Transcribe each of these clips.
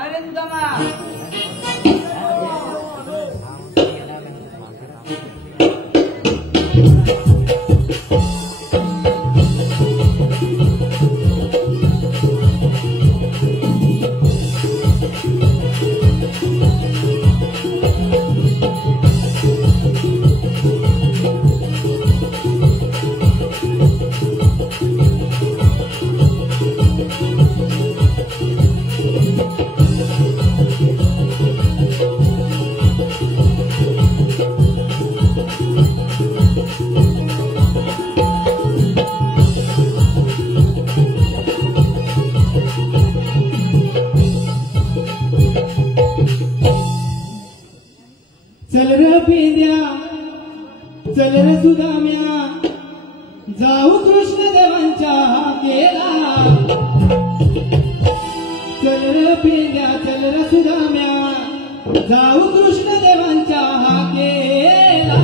अरे रे सुदामा. चल र पेंद्या चल र सुदाम्या जाऊ कृष्णदेवांच्या केला. चल र पेंद्या चल र सुदाम्या जाऊ कृष्णदेवांच्या केला.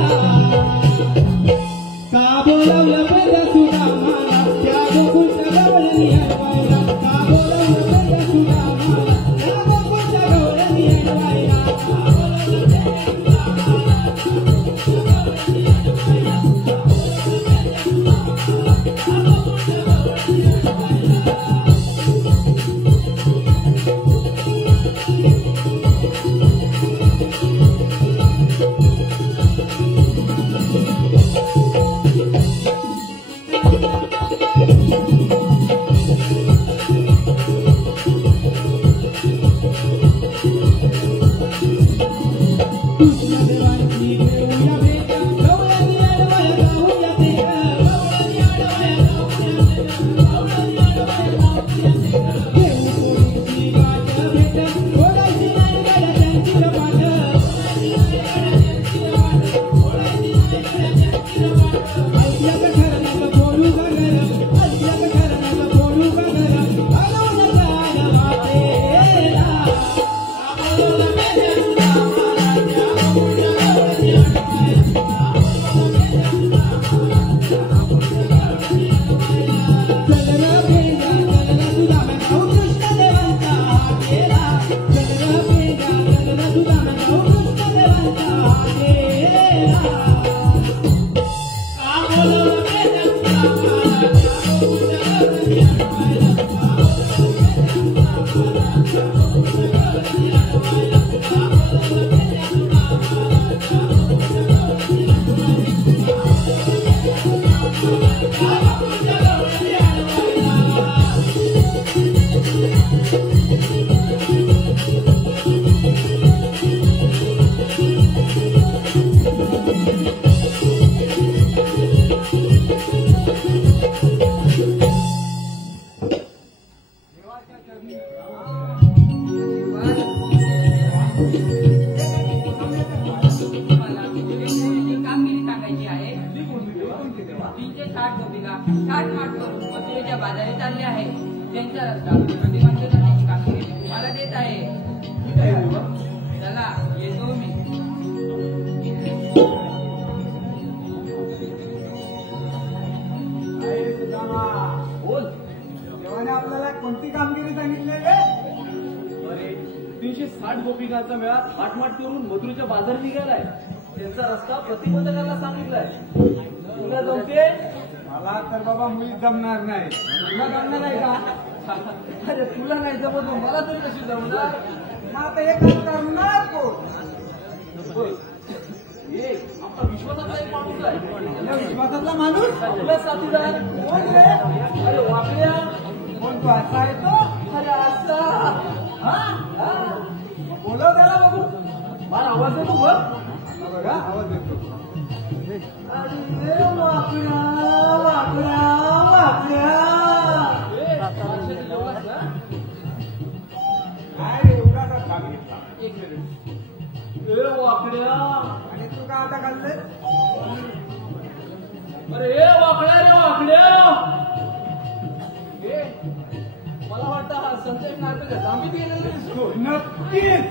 का बोलावलं पेंद्या सुदामाला त्या गोकुळच्या गवळणी हलवायला. का बोलावलं पेंद्या सुदामाला त्या गोकुळच्या गवळणी हलवायला. बाजारी चालले आहे त्यांचा रस्ता प्रतिबंधनाची कामगिरी मला देत आहे. चला येतो मी. बोल देवाने आपल्याला कोणती कामगिरी सांगितली रे? अरे 360 गोपिकांचा मेळा थाटमाट करून मथुरेच्या बाजार निघालाय. त्यांचा रस्ता प्रतिबंधकाला सांगितलाय. तुला जमते? मला तर बाबा मुळी जमणार नाही. तुला जमणार आहे का? अरे तुला नाही जमत मला तरी कशी जमणार? मग आता एक काम करणार कोण? आपला विश्वासातला एक माणूस आहे. विश्वासातला माणूस? आपला साथीदार कोण रे? अरे वाकड्या. कोण तो असा आहे तो? अरे असा बोलव त्याला बघू. मला आवाज येतो बघ. बघा आवाज येतो. अरे वाकड्या वाकड्या वाकड्या. काय रे एवढा काम घेतला? एक मिनिट. ए वाकड्या. आणि तू का आता घालले? अरे ए वाकड्या रे वाकड्या. मला वाटतं हा संजय नाटक लांबीत गेलेला दिसतो. नक्कीच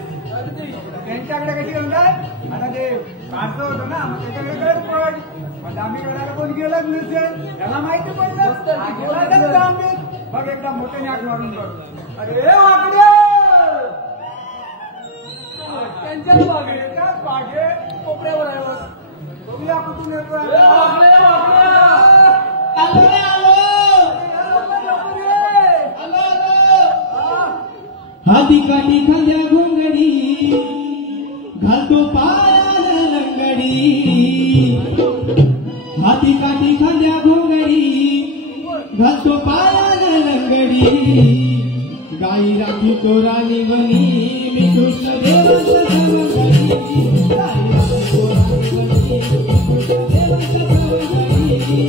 त्यांच्याकडे कशी गंगाय. आता ते काढतो होतं ना मग त्याच्याकडे गरज पड. मग आम्ही करायला कोण गेलंच नसेल. त्याला माहिती पडलं. बघ एकदा मोठ्याने आग मारून बघ. अरे वाकड्या त्यांच्याच बागे कोपऱ्यावर आहे बघ. बघूया कुठून येतोय. आलो रे आलो आलो आलो. हाती काठी खांद्या घोंगडी घालतो पायाला लंगडी. हाती काठी खांद्या घोंगडी घालतो पायाला लंगडी. गाई राखी तो राणी बनी मी कृष्ण देवाचा सवंगडी. गाई राखी तो राणी बनी मी कृष्ण देवाचा सवंगडी.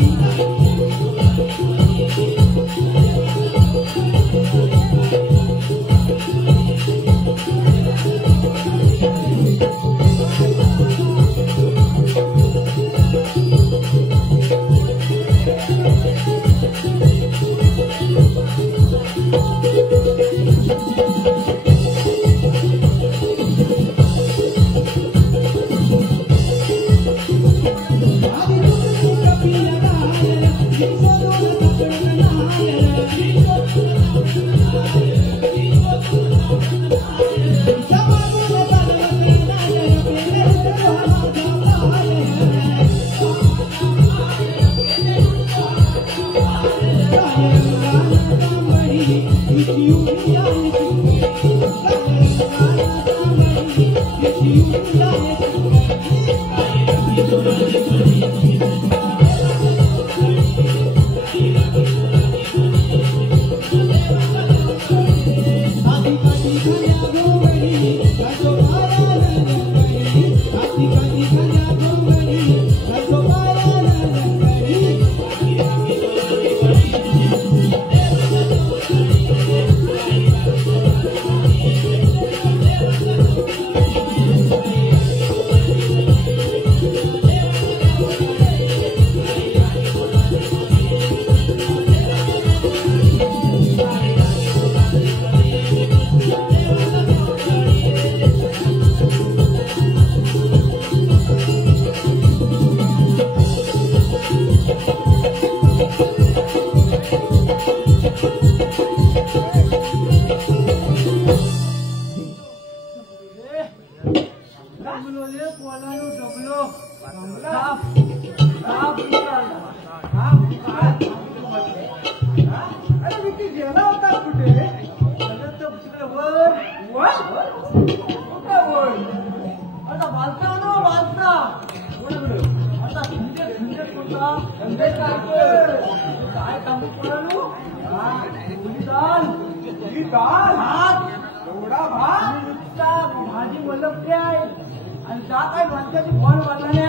भाजी वलपली आहे आणि त्या काय माणसाची फळ वाटल्याने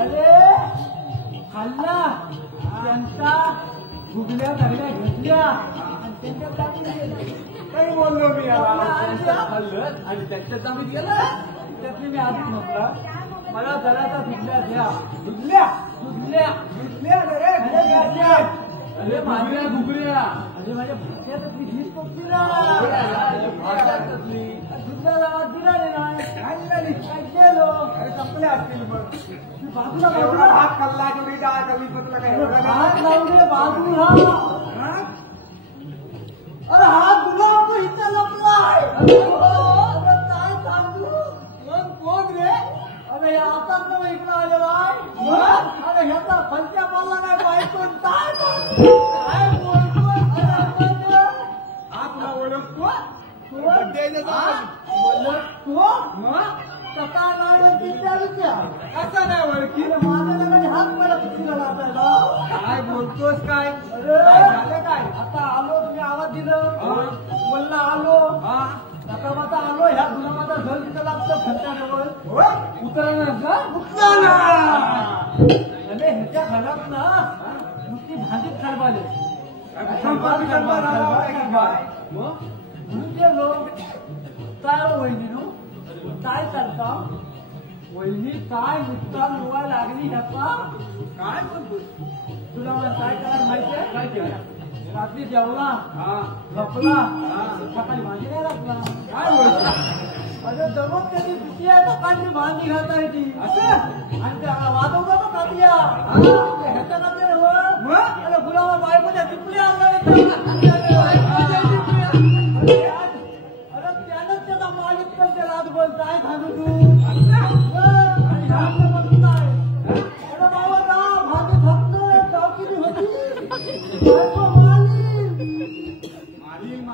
अरे खाल्ला त्यांचा गुगल्या धरल्या घेतल्या आणि त्यांच्या काही बोललो मी खाल्लं आणि त्याच्यात आम्ही गेलं त्यातली मी आधीच म्हटलं मला जराचा दुधल्या द्या दुधल्या दुधल्या दुधल्या रे अरे माझ्या घुगऱ्या अरे माझ्या भाषेतली झीज पक्षी दुधाला दिला नाही काय केलो अरे संपल्या असतील मग बाजूला बाजूला हात खाल्ला जेवढी डाळ कमी तुला काय हात लावले बाजूला अरे हात तुला इथं लपलाय काय सांगू मग कोण रे अरे आता इकडं आलेला आहे अरे ह्याचा फलच्या पाला नाही पाहिजे काय बोलतो हा तुला ओळखतो कसा नाही ओळखी माझ्या हात मला चुकीला लागायला काय बोलतोस काय अरे काय आता आलो तुम्ही आवाज दिलं बोलला आलो आता माझा आलो ह्या गुन्हा माझा घर तिथं लागतं खर्चाजवळ उतरा ना अरे ह्याच्या घरात ना नुसती भाजीत खरबाले म्हणून ते लोक काय वहिनी काय करता वहिनी काय नुकसान होवा लागली ह्याचा काय तुला मला काय करायला माहितीये काय केलं रात्री जेवला झोपला सकाळी भाजी नाही लागला काय बोलतो अरे दररोज त्याची दुसरी आहे सकाळची भाजी घालता येते असं आणि त्या वाजवता तो कापल्या ह्याच्या कापल्या अरे गुलाबा बायकोच्या टिपल्या आणणार अरे त्यानंच त्याचा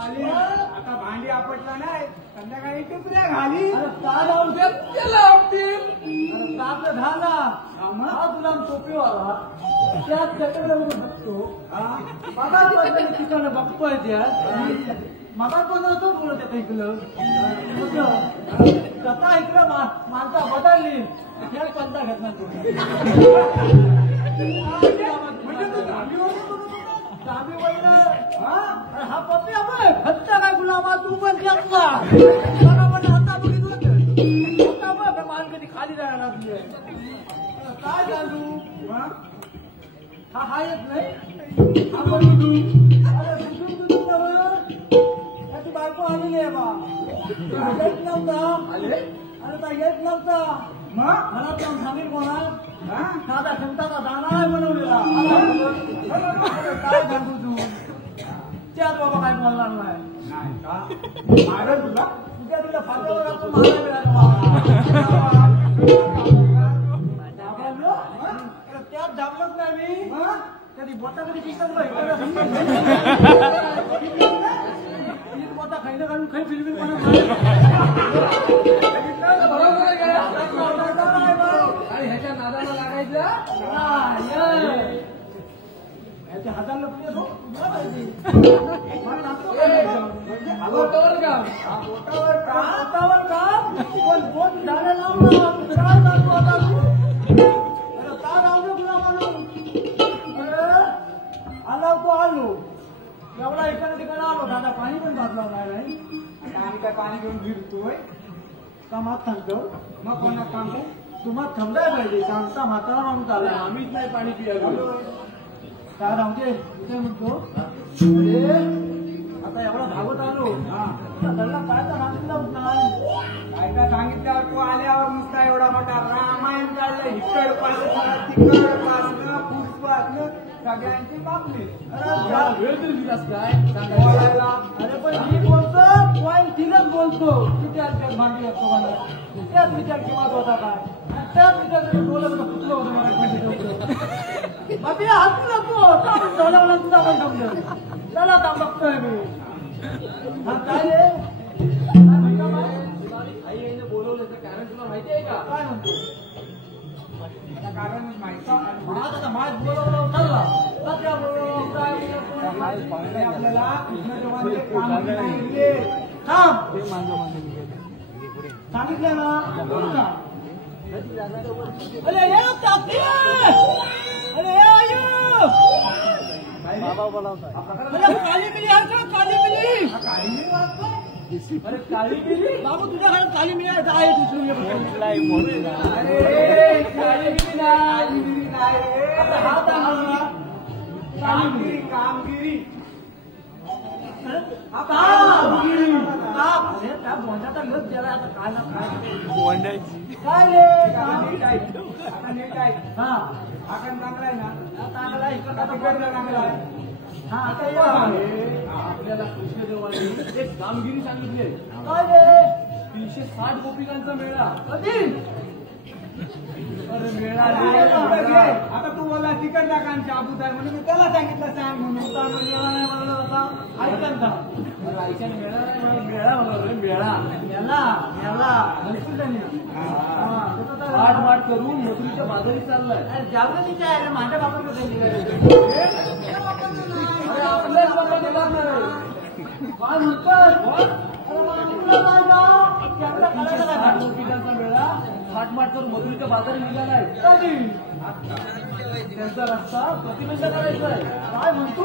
मालिक आता भांडी आपटला नाही संध्याकाळी टिपऱ्या घाली काय झाला हा तुला टोपी वाला त्यात त्याच्याकडे बघतो बघा ठिकाण बघतोय त्यात मला कोण होतो बोलत येतं इकडं कथा इकडं माणसा बदलली त्यात पंता घेतला म्हणजे तू हा पप्पी आपण फक्त काय गुलामा तू पण घेतला आता बघितलं मान कधी खाली जायला लागली काय घालू हा येत नाही त्याची बायको आलेली आहे बा येत नव्हता अरे येत नव्हता मला जाऊन सांगेल कोणा साधा क्षमताचा दाना आहे बनवलेला काय सांगू तू त्यात बाबा काय बोलणार नाही मारल तुला तुझ्या तिला फाटल्यावर त्यात दाबलंच नाही मी कधी बोटा कधी दिसत बोटा खायला घालून खाई फिरवील ह्याच्या नादाला लागायचं ह्याच्या हाताला बोटावर का हातावर काम पण बोट झाले लावलं काय चालू आता का लावलं तुला म्हणून आला तो आलो एवढा इकडे तिकडे आलो दादा पाणी पण घातला नाही आम्ही काय पाणी घेऊन फिरतोय कामात थांबतो मग कोणात थांबतो तुम्हाला थांबलाय पाहिजे सांगता म्हातारा माणूस आला आम्हीच नाही पाणी पियालो काय राहते कुठे म्हणतो आता एवढा धावत आलो धरला काय तर सांगितलं नाही काय सांगितल्यावर तू आल्यावर नुसता एवढा मोठा रामायण काढलं इकड पासनं तिकड पासनं पुष्पासनं सगळ्यांची मागणी वेळ तरी विकास काय बोलायला अरे पण मी बोलतो पॉईंट तिलाच बोलतो किती आज भांडी असतो मला त्याच विचार किंवा होता काय त्याच विचार बोलत कुठलं होतं मला बाबी हात नको झाला तुझा पण समजलं चला आता बघतोय मी हा काय आई आईने बोलवल्याचं कारण तुला माहिती आहे का काय म्हणतो कारण माहिती माझ बोलवलं चालला आपल्याला सांगितलं ना अरे काली मिली काली मिली अरे काली मिली बाबू तुझ्या घरात काली मिली आहे दुसरी अरे काली मिली नाही हात आणला कामगिरी कामगिरी त्या बोंडाचा लस गेला आता काय ना काय काय रे हा आपण चांगला आहे ना चांगला इकडे चांगला आहे हा आता आपल्याला कृष्णदेवाने एक कामगिरी सांगितली काय रे 360 गोपिकांचा मेळा कधी अरे मेळा आता तू बोला तिकड टाकांची आबूत आहे म्हणून मी त्याला सांगितलं सांग म्हणून मेळा नाही म्हणलं होता ऐकन का आईच्याने मेळा नाही मेळा म्हणलं मेळा मेला मेला बिलकुल त्यांनी माठ करून मथुरीच्या बाजारी चाललाय जागृतीच्या आहे माझ्या बापाकडे आपल्याच बाबा नेणार नाही काय म्हणतोय गोपिकांचा मेळा माठ करून मथुरीच्या बाजारी निघालाय कधी त्यांचा रस्ता प्रतिबंध करायचा आहे काय म्हणतो